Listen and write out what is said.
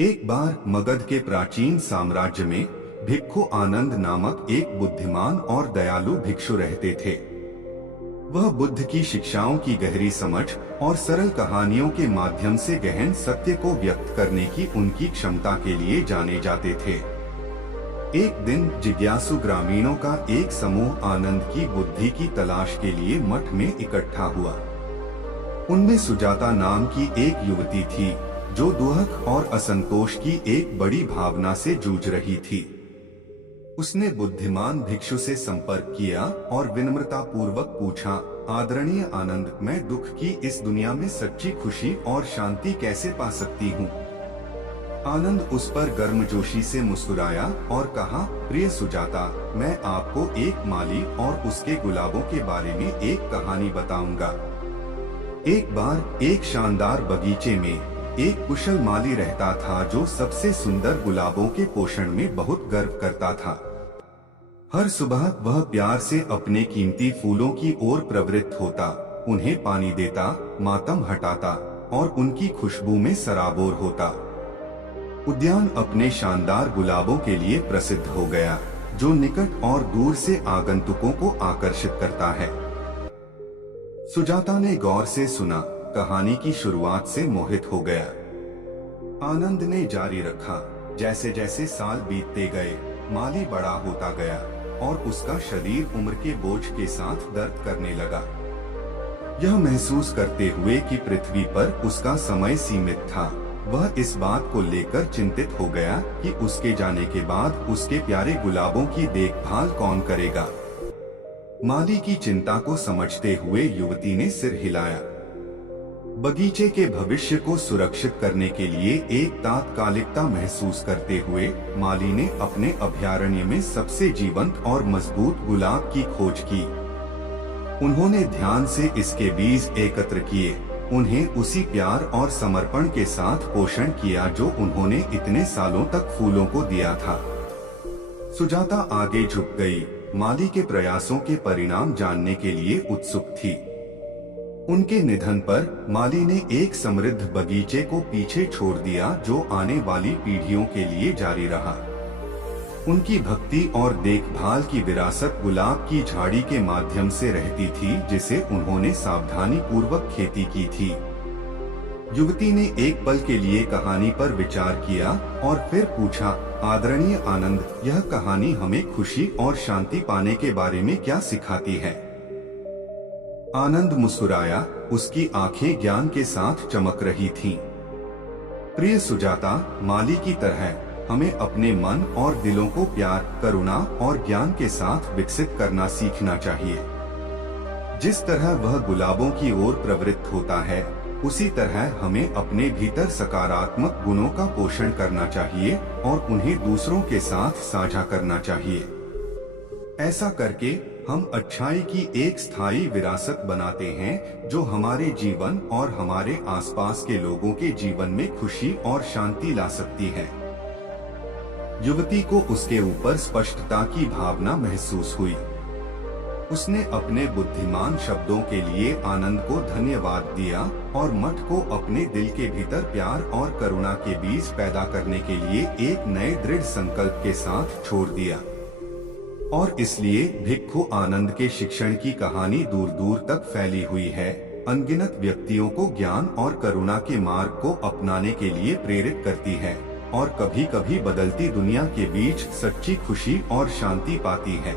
एक बार मगध के प्राचीन साम्राज्य में भिक्खु आनंद नामक एक बुद्धिमान और दयालु भिक्षु रहते थे। वह बुद्ध की शिक्षाओं की गहरी समझ और सरल कहानियों के माध्यम से गहन सत्य को व्यक्त करने की उनकी क्षमता के लिए जाने जाते थे। एक दिन जिज्ञासु ग्रामीणों का एक समूह आनंद की बुद्धि की तलाश के लिए मठ में इकट्ठा हुआ। उनमें सुजाता नाम की एक युवती थी जो दुख और असंतोष की एक बड़ी भावना से जूझ रही थी। उसने बुद्धिमान भिक्षु से संपर्क किया और विनम्रता पूर्वक पूछा, आदरणीय आनंद, मैं दुख की इस दुनिया में सच्ची खुशी और शांति कैसे पा सकती हूँ? आनंद उस पर गर्मजोशी से मुस्कुराया और कहा, प्रिय सुजाता, मैं आपको एक माली और उसके गुलाबों के बारे में एक कहानी बताऊंगा। एक बार एक शानदार बगीचे में एक कुशल माली रहता था जो सबसे सुंदर गुलाबों के पोषण में बहुत गर्व करता था। हर सुबह वह प्यार से अपने कीमती फूलों की ओर प्रवृत्त होता, उन्हें पानी देता, मातम हटाता और उनकी खुशबू में सराबोर होता। उद्यान अपने शानदार गुलाबों के लिए प्रसिद्ध हो गया, जो निकट और दूर से आगंतुकों को आकर्षित करता है। सुजाता ने गौर से सुना, कहानी की शुरुआत से मोहित हो गया। आनंद ने जारी रखा, जैसे जैसे साल बीतते गए, माली बड़ा होता गया और उसका शरीर उम्र के बोझ के साथ दर्द करने लगा। यह महसूस करते हुए कि पृथ्वी पर उसका समय सीमित था, वह इस बात को लेकर चिंतित हो गया कि उसके जाने के बाद उसके प्यारे गुलाबों की देखभाल कौन करेगा। माली की चिंता को समझते हुए युवती ने सिर हिलाया। बगीचे के भविष्य को सुरक्षित करने के लिए एक तात्कालिकता महसूस करते हुए माली ने अपने अभयारण्य में सबसे जीवंत और मजबूत गुलाब की खोज की। उन्होंने ध्यान से इसके बीज एकत्र किए, उन्हें उसी प्यार और समर्पण के साथ पोषण किया जो उन्होंने इतने सालों तक फूलों को दिया था। सुजाता आगे झुक गई, माली के प्रयासों के परिणाम जानने के लिए उत्सुक थी। उनके निधन पर माली ने एक समृद्ध बगीचे को पीछे छोड़ दिया जो आने वाली पीढ़ियों के लिए जारी रहा। उनकी भक्ति और देखभाल की विरासत गुलाब की झाड़ी के माध्यम से रहती थी, जिसे उन्होंने सावधानी पूर्वक खेती की थी। युवती ने एक पल के लिए कहानी पर विचार किया और फिर पूछा, आदरणीय आनंद, यह कहानी हमें खुशी और शांति पाने के बारे में क्या सिखाती है? आनंद मुस्कुराया, उसकी आंखें ज्ञान के साथ चमक रही थीं। प्रिय सुजाता, माली की तरह हमें अपने मन और दिलों को प्यार, करुणा और ज्ञान के साथ विकसित करना सीखना चाहिए। जिस तरह वह गुलाबों की ओर प्रवृत्त होता है, उसी तरह हमें अपने भीतर सकारात्मक गुणों का पोषण करना चाहिए और उन्हें दूसरों के साथ साझा करना चाहिए। ऐसा करके हम अच्छाई की एक स्थायी विरासत बनाते हैं जो हमारे जीवन और हमारे आसपास के लोगों के जीवन में खुशी और शांति ला सकती है। युवती को उसके ऊपर स्पष्टता की भावना महसूस हुई। उसने अपने बुद्धिमान शब्दों के लिए आनंद को धन्यवाद दिया और मठ को अपने दिल के भीतर प्यार और करुणा के बीज पैदा करने के लिए एक नए दृढ़ संकल्प के साथ छोड़ दिया। और इसलिए भिक्खु आनंद के शिक्षण की कहानी दूर दूर तक फैली हुई है, अनगिनत व्यक्तियों को ज्ञान और करुणा के मार्ग को अपनाने के लिए प्रेरित करती है और कभी कभी बदलती दुनिया के बीच सच्ची खुशी और शांति पाती है।